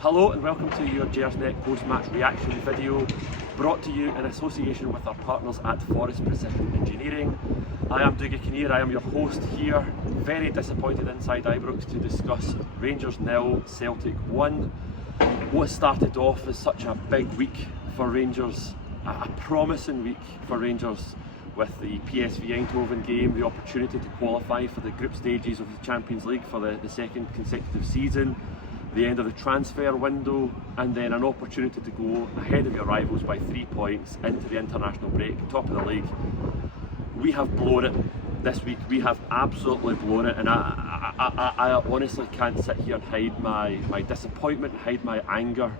Hello and welcome to your Gersnet post-match reaction video, brought to you in association with our partners at Forest Precision Engineering. I am Dougie, I am your host here, very disappointed inside Ibrox to discuss Rangers 0, Celtic 1. What started off as such a big week for Rangers, a promising week for Rangers with the PSV Eindhoven game, the opportunity to qualify for the group stages of the Champions League for the second consecutive season, the end of the transfer window, and then an opportunity to go ahead of your rivals by 3 points into the international break, top of the league. We have blown it this week. We have absolutely blown it, and I honestly can't sit here and hide my disappointment, hide my anger.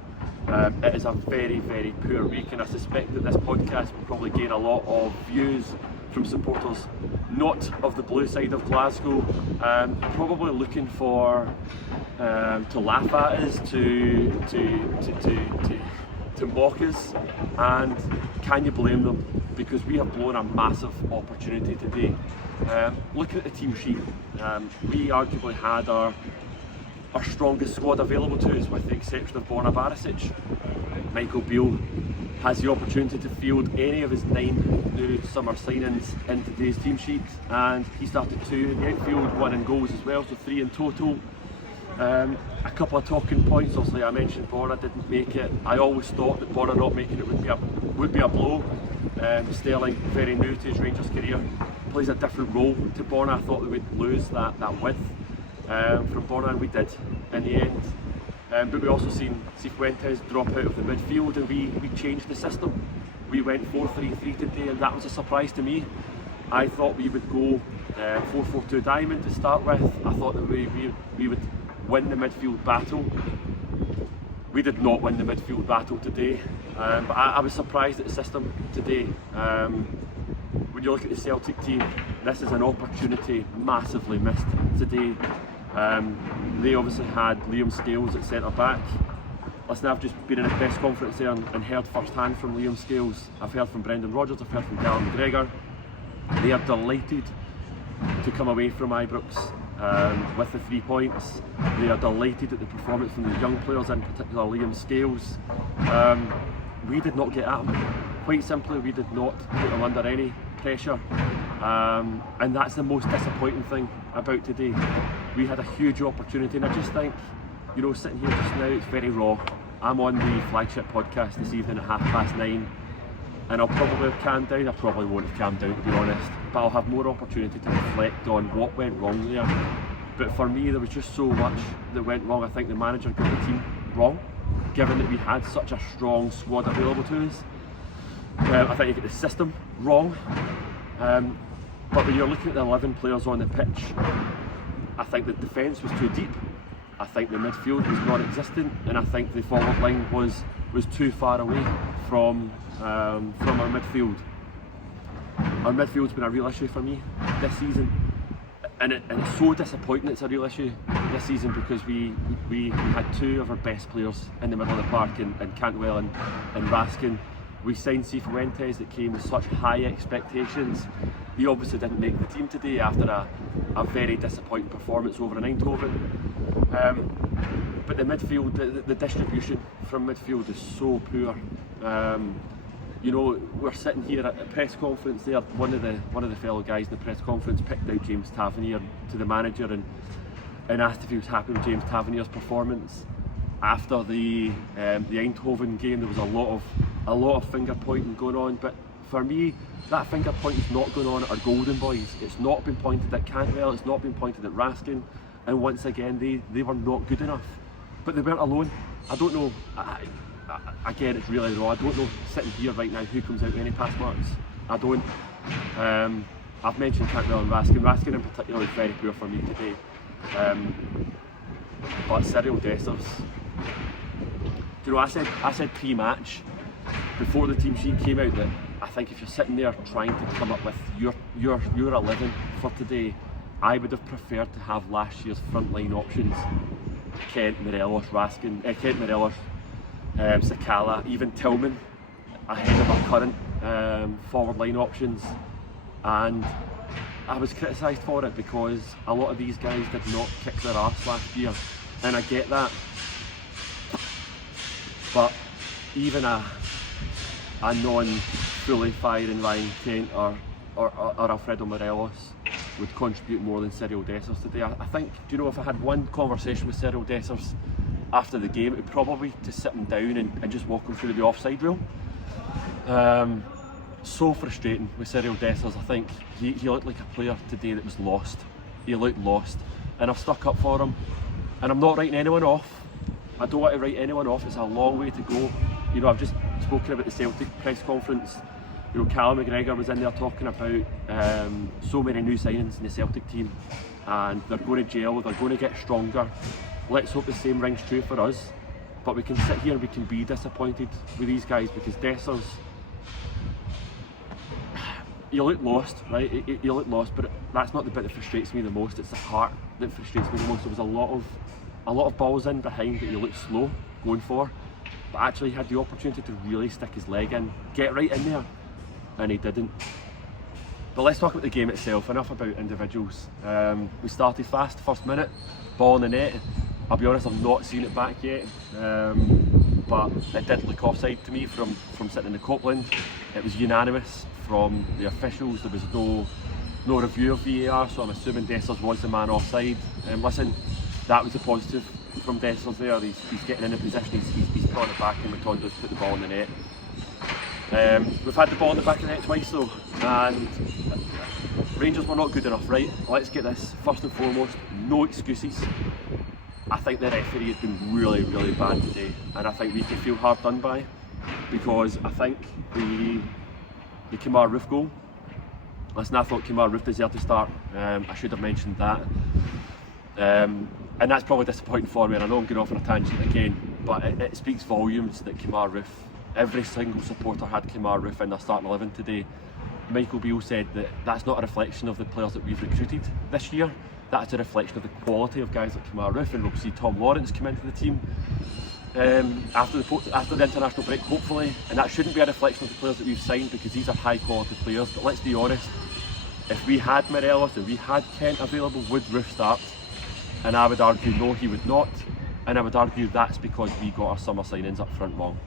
It is a very, very poor week, and I suspect that this podcast will probably gain a lot of views from supporters not of the blue side of Glasgow, probably looking for to laugh at us, to mock us, and can you blame them? Because we have blown a massive opportunity today. Looking at the team sheet, we arguably had our strongest squad available to us, with the exception of Borna Barisic. Michael Beale has the opportunity to field any of his 9 new summer signings in today's team sheet, and he started 2 in the outfield, 1 in goals as well, so 3 in total. A couple of talking points. Obviously, I mentioned Borna didn't make it. I always thought that Borna not making it would be a blow. Sterling, very new to his Rangers career, plays a different role to Borna. I thought we would lose that width from Borna, and we did in the end. But we also seen Cifuentes drop out of the midfield, and we changed the system. We went 4-3-3 today, and that was a surprise to me. I thought we would go 4-4-2 diamond to start with. I thought that we would win the midfield battle. We did not win the midfield battle today, but I was surprised at the system today. When you look at the Celtic team, this is an opportunity massively missed today. They obviously had Liam Scales at centre back. Listen, I've just been in a press conference there and heard first hand from Liam Scales. I've heard from Brendan Rodgers, I've heard from Callum McGregor. They are delighted to come away from Ibrox with the 3 points. They are delighted at the performance from the young players, in particular Liam Scales. We did not get at him. Quite simply, we did not put him under any pressure. And that's the most disappointing thing about today. We had a huge opportunity, and I just think, you know, sitting here just now, it's very raw. I'm on the flagship podcast this evening at 9:30, and I'll probably have calmed down. I probably won't have calmed down, to be honest, but I'll have more opportunity to reflect on what went wrong there. But for me, there was just so much that went wrong. I think the manager got the team wrong, given that we had such a strong squad available to us. I think he got the system wrong. But when you're looking at the 11 players on the pitch, I think the defence was too deep. I think the midfield was non-existent, and I think the forward line was too far away from our midfield. Our midfield's been a real issue for me this season, and it's so disappointing it's a real issue this season, because we had 2 of our best players in the middle of the park, in Cantwell and Raskin. We signed Cifuentes that came with such high expectations. He obviously didn't make the team today after a very disappointing performance over in Eindhoven. But the midfield, the distribution from midfield is so poor. You know, we're sitting here at a press conference there. One of the fellow guys in the press conference picked out James Tavernier to the manager and asked if he was happy with James Tavernier's performance. After the Eindhoven game, there was a lot of finger pointing going on, but for me, that finger pointing is not going on at our golden boys. It's not been pointed at Cantwell, it's not been pointed at Raskin, and once again, they were not good enough. But they weren't alone. I don't know, again, it's really raw. I don't know, sitting here right now, who comes out with any pass marks. I don't. I've mentioned Cantwell and Raskin. Raskin in particular was very poor for me today. But Cyril Dessers, you know, I said pre-match, before the team sheet came out, that I think if you're sitting there trying to come up with your 11 for today, I would have preferred to have last year's frontline options: Kent, Morelos, Raskin, Kent, Morelos, Sakala, even Tillman ahead of our current forward line options. And I was criticised for it because a lot of these guys did not kick their arse last year, and I get that. but even a non-fully firing Ryan Kent or Alfredo Morelos would contribute more than Cyril Dessers today. I think, do you know, if I had one conversation with Cyril Dessers after the game, it would probably to sit him down and just walk him through the offside rule. So frustrating with Cyril Dessers. I think he looked like a player today that was lost. He looked lost, and I've stuck up for him, and I'm not writing anyone off. I don't want to write anyone off. It's a long way to go. You know, I've just spoken about the Celtic press conference. You know, Callum McGregor was in there talking about so many new signings in the Celtic team, and they're going to gel, they're going to get stronger. Let's hope the same rings true for us. But we can sit here and we can be disappointed with these guys, because Dessers, you look lost, right? You look lost, but that's not the bit that frustrates me the most. It's the heart that frustrates me the most. There was a lot of balls in behind that you looked slow going for, but actually he had the opportunity to really stick his leg in, get right in there, and he didn't. But let's talk about the game itself. Enough about individuals. We started fast, first minute, ball in the net. I'll be honest, I've not seen it back yet, but it did look offside to me from sitting in the Copeland. It was unanimous from the officials. There was no review of VAR, so I'm assuming Dessers was the man offside. Listen, that was a positive from Dessers there. He's getting in a position, he's brought it back, and Matondo's put the ball in the net. We've had the ball in the back of the net twice though, and Rangers were not good enough, right? Let's get this, first and foremost, no excuses. I think the referee has been really, really bad today, and I think we can feel hard done by, because I think the Kemar Roofe goal, listen, I thought Kemar Roofe deserved to start. I should have mentioned that. And that's probably disappointing for me, and I know I'm going off on a tangent again, but it speaks volumes that Kemar Roofe, every single supporter had Kemar Roofe in their starting 11 today. Michael Beale said that that's not a reflection of the players that we've recruited this year. That's a reflection of the quality of guys like Kemar Roofe, and we'll see Tom Lawrence come into the team after the international break, hopefully, and that shouldn't be a reflection of the players that we've signed, because these are high quality players. But let's be honest, if we had Morelos and we had Kent available, would Roofe start? And I would argue no, he would not, and I would argue that's because we got our summer signings up front wrong.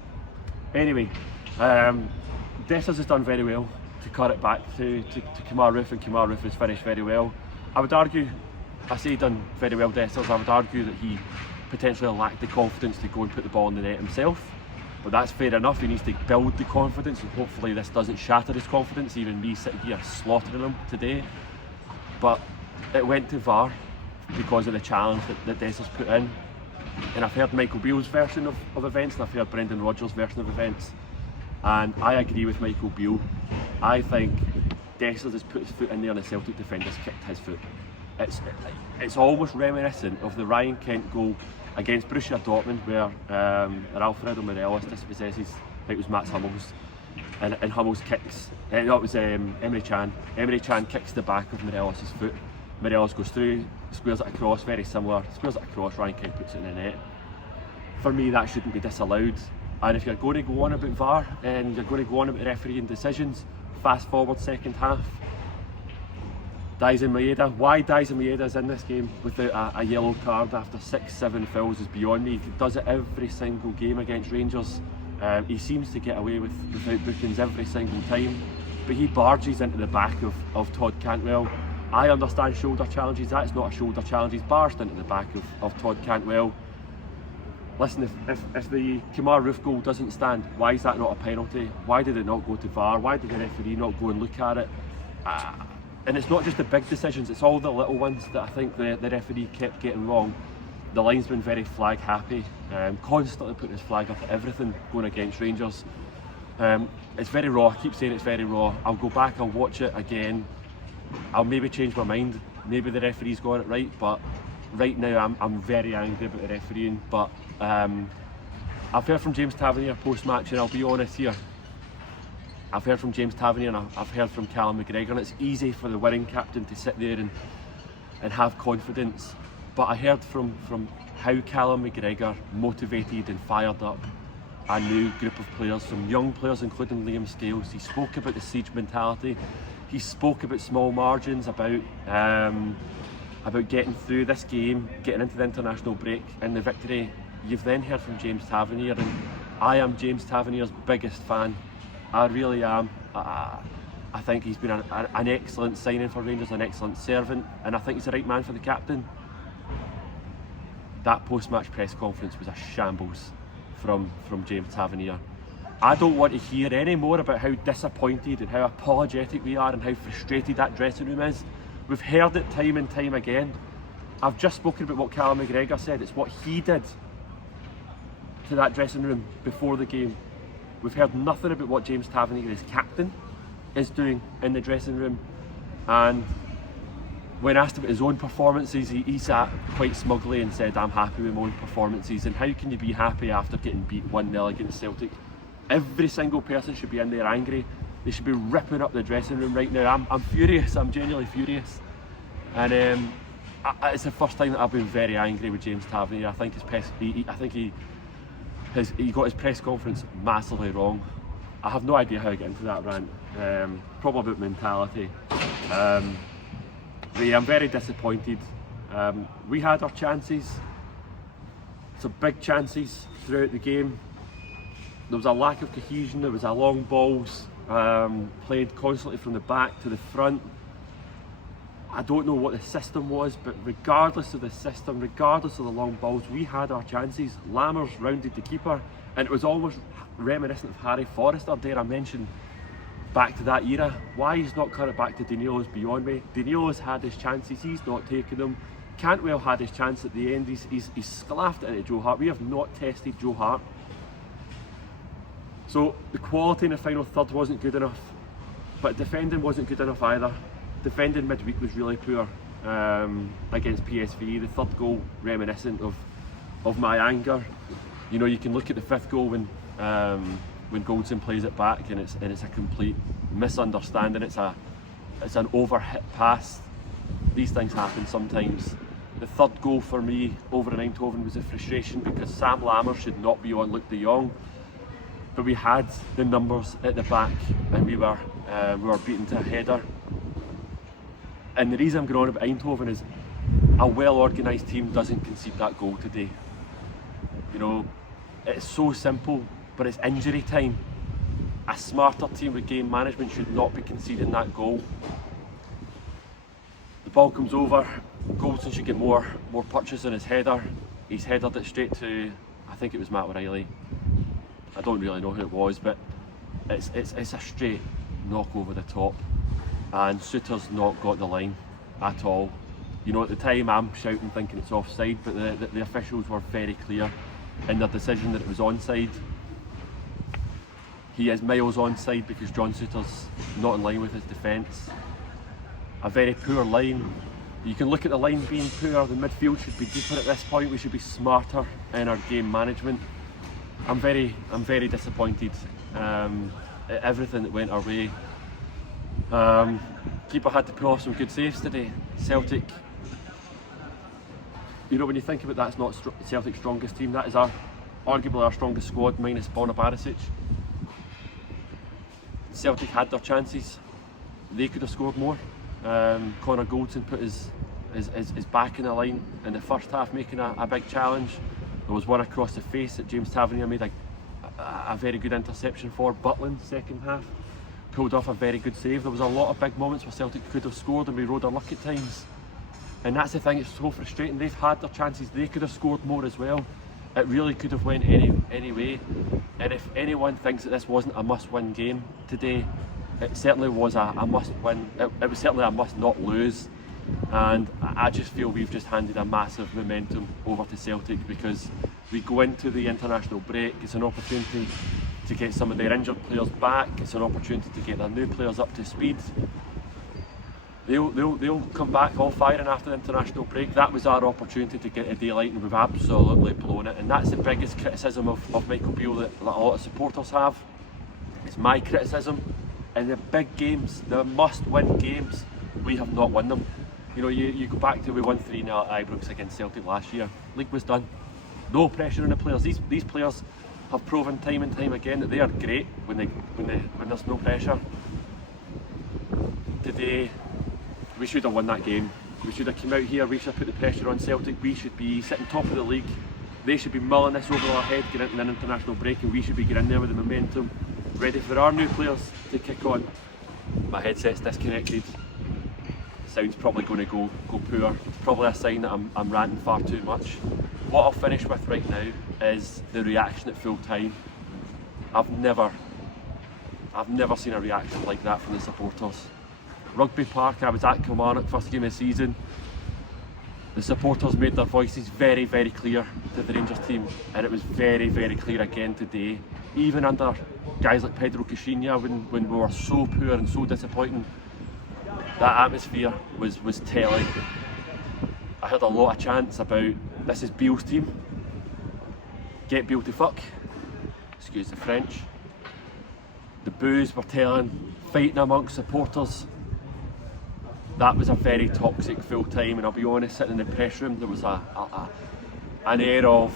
Anyway, Dessers has done very well to cut it back to Kemar Roofe, and Kemar Roofe has finished very well. I would argue, I say done very well, Dessers, I would argue that he potentially lacked the confidence to go and put the ball in the net himself, but that's fair enough. He needs to build the confidence, and hopefully this doesn't shatter his confidence, even me sitting here slaughtering him today. But it went to VAR because of the challenge that Dessers put in, and I've heard Michael Beale's version of events, and I've heard Brendan Rodgers' version of events, and I agree with Michael Beale. I think Dessers has put his foot in there and the Celtic defenders kicked his foot. It's almost reminiscent of the Ryan Kent goal against Borussia Dortmund, where Alfredo Morelos dispossesses, I think it was Mats Hummels, and Hummels kicks, no, it was Emre Can. Emre Can kicks the back of Morelos' foot. Morelos goes through, squares it across, very similar, squares it across, Ryan Kent puts it in the net. For me, that shouldn't be disallowed. And if you're going to go on about VAR and you're going to go on about refereeing decisions, fast forward second half, Daizen Maeda. Why Daizen Maeda is in this game without a yellow card after 6-7 fouls is beyond me. He does it every single game against Rangers. He seems to get away without bookings every single time, but he barges into the back of Todd Cantwell. I understand shoulder challenges, that's not a shoulder challenge, he's barged into the back of Todd Cantwell. Listen, if the Kemar Roofe goal doesn't stand, why is that not a penalty? Why did it not go to VAR? Why did the referee not go and look at it? And it's not just the big decisions, it's all the little ones that I think the referee kept getting wrong. The linesman very flag happy, constantly putting his flag up at everything going against Rangers. It's very raw, I keep saying it's very raw. I'll go back, I'll watch it again. I'll maybe change my mind, maybe the referee's got it right, but right now I'm very angry about the refereeing. But I've heard from James Tavernier post-match, and I'll be honest here, I've heard from James Tavernier and I've heard from Callum McGregor, and it's easy for the winning captain to sit there and have confidence, but I heard from how Callum McGregor motivated and fired up a new group of players, some young players including Liam Scales. He spoke about the siege mentality, he spoke about small margins, about getting through this game, getting into the international break and the victory. You've then heard from James Tavernier, and I am James Tavernier's biggest fan. I really am. I think he's been an excellent signing for Rangers, an excellent servant, and I think he's the right man for the captain. That post-match press conference was a shambles from James Tavernier. I don't want to hear any more about how disappointed and how apologetic we are and how frustrated that dressing room is. We've heard it time and time again. I've just spoken about what Callum McGregor said. It's what he did to that dressing room before the game. We've heard nothing about what James Tavernier, his captain, is doing in the dressing room. And when asked about his own performances, he sat quite smugly and said, I'm happy with my own performances. And how can you be happy after getting beat 1-0 against Celtic? Every single person should be in there angry. They should be ripping up the dressing room right now. I'm furious, I'm genuinely furious. And it's the first time that I've been very angry with James Tavernier. I think he got his press conference massively wrong. I have no idea how I get into that rant. Probably about mentality. But yeah, I'm very disappointed. We had our chances, some big chances throughout the game. There was a lack of cohesion, there was a long balls, played constantly from the back to the front. I don't know what the system was, but regardless of the system, regardless of the long balls, we had our chances. Lammers rounded the keeper, and it was almost reminiscent of Harry Forrester, dare I mention, back to that era. Why he's not cut it back to Danilo's beyond me. Danilo's had his chances, he's not taken them. Cantwell had his chance at the end, he's sclaffed it into Joe Hart. We have not tested Joe Hart. So the quality in the final third wasn't good enough, but defending wasn't good enough either. Defending midweek was really poor against PSV. The third goal reminiscent of my anger. You know, you can look at the fifth goal when Goldson plays it back and it's a complete misunderstanding. It's an overhit pass. These things happen sometimes. The third goal for me over in Eindhoven was a frustration because Sam Lammer should not be on Luc de Jong. But we had the numbers at the back and we were beaten to a header. And the reason I'm going on about Eindhoven is a well-organised team doesn't concede that goal today. You know, it's so simple, but it's injury time. A smarter team with game management should not be conceding that goal. The ball comes over, Goldson should get more touches on his header. He's headed it straight to, I think it was Matt O'Reilly. I don't really know who it was, but it's a straight knock over the top, and Suter's not got the line at all. You know, at the time I'm shouting thinking it's offside, but the officials were very clear in their decision that it was onside. He is miles onside because John Suter's not in line with his defence. A very poor line. You can look at the line being poor, the midfield should be deeper at this point, we should be smarter in our game management. I'm very disappointed at everything that went our way. Keeper had to pull off some good saves today. Celtic, you know, when you think about that's not Celtic's strongest team, that is arguably our strongest squad minus Borna Barisic. Celtic had their chances, they could have scored more. Connor Goldson put his back in the line in the first half, making a big challenge. There was one across the face that James Tavernier made a very good interception for. Butland, second half, pulled off a very good save. There was a lot of big moments where Celtic could have scored and we rode our luck at times. And that's the thing, it's so frustrating. They've had their chances, they could have scored more as well. It really could have went any way. And if anyone thinks that this wasn't a must-win game today, it certainly was a must-win. It was certainly a must-not-lose. And I just feel we've just handed a massive momentum over to Celtic because we go into the international break. It's an opportunity to get some of their injured players back. It's an opportunity to get their new players up to speed. They'll come back all firing after the international break. That was our opportunity to get a daylight and we've absolutely blown it. And that's the biggest criticism of Michael Beale that a lot of supporters have. It's my criticism. In the big games, the must-win games, we have not won them. You know, you go back to we won 3-0 at Ibrox against Celtic last year. League was done. No pressure on the players. These players have proven time and time again that they are great when there's no pressure. Today, we should have won that game. We should have come out here, we should have put the pressure on Celtic. We should be sitting top of the league They should be mulling this over our head, getting into an international break, and we should be getting in there with the momentum, ready for our new players to kick on. My headset's disconnected. Sound's probably going to go poor. It's probably a sign that I'm ranting far too much. What I'll finish with right now is the reaction at full time. I've never seen a reaction like that from the supporters. Rugby Park, I was at Kilmarnock first game of the season. The supporters made their voices very, very clear to the Rangers team, and it was very, very clear again today. Even under guys like Pedro Caixinha, when we were so poor and so disappointing, that atmosphere was telling. I heard a lot of chants about, this is Beale's team, get Beale to fuck, excuse the French. The boos were telling, fighting amongst supporters. That was a very toxic full time, and I'll be honest, sitting in the press room, there was an air of,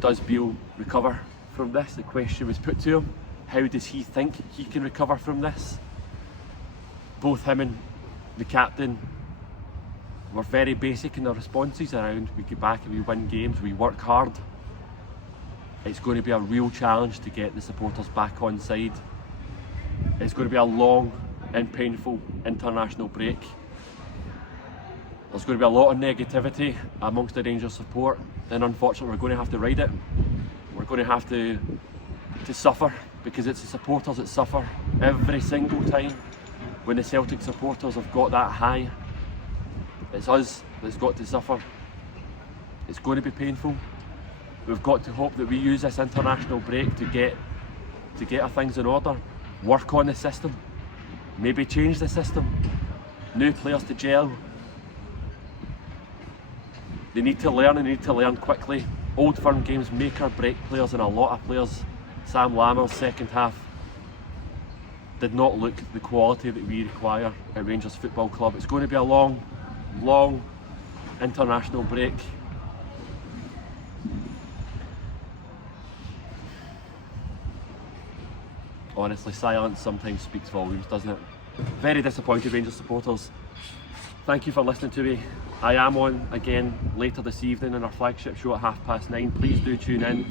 does Beale recover from this? The question was put to him, how does he think he can recover from this? Both him and the captain were very basic in their responses around, we get back and we win games, we work hard. It's going to be a real challenge to get the supporters back on side. It's going to be a long and painful international break. There's going to be a lot of negativity amongst the Rangers support, and unfortunately we're going to have to ride it. We're going to have to suffer, because it's the supporters that suffer every single time. When the Celtic supporters have got that high, it's us that's got to suffer. It's going to be painful. We've got to hope that we use this international break to get our things in order, work on the system, maybe change the system, new players to gel. They need to learn, and they need to learn quickly. Old Firm games make or break players, and a lot of players, Sam Lammer's second half, did not look the quality that we require at Rangers Football Club. It's going to be a long, long international break. Honestly, silence sometimes speaks volumes, doesn't it? Very disappointed, Rangers supporters. Thank you for listening to me. I am on again later this evening in our flagship show at 9:30. Please do tune in.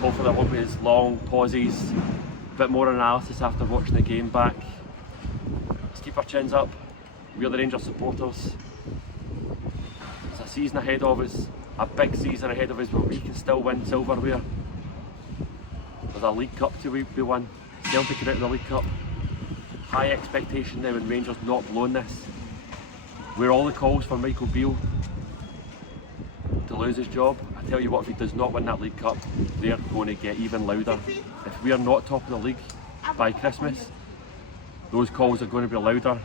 Hopefully there won't be as long pauses, a bit more analysis after watching the game back. Let's keep our chins up. We're the Rangers supporters. It's a season ahead of us, a big season ahead of us where we can still win silverware. There's a League Cup to be won. Celtic are out of the League Cup. High expectation now, and Rangers not blown this. We're all the calls for Michael Beale to lose his job. I tell you what, if he does not win that League Cup, they're going to get even louder. If we are not top of the league by Christmas, those calls are going to be louder.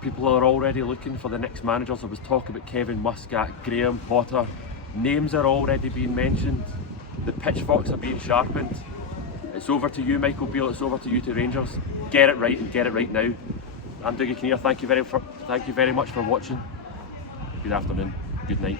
People are already looking for the next managers. There was talk about Kevin Muscat, Graham Potter. Names are already being mentioned. The pitchforks are being sharpened. It's over to you, Michael Beale. It's over to you, to Rangers. Get it right, and get it right now. I'm Dougie. Thank you very much for watching. Good afternoon. Good night.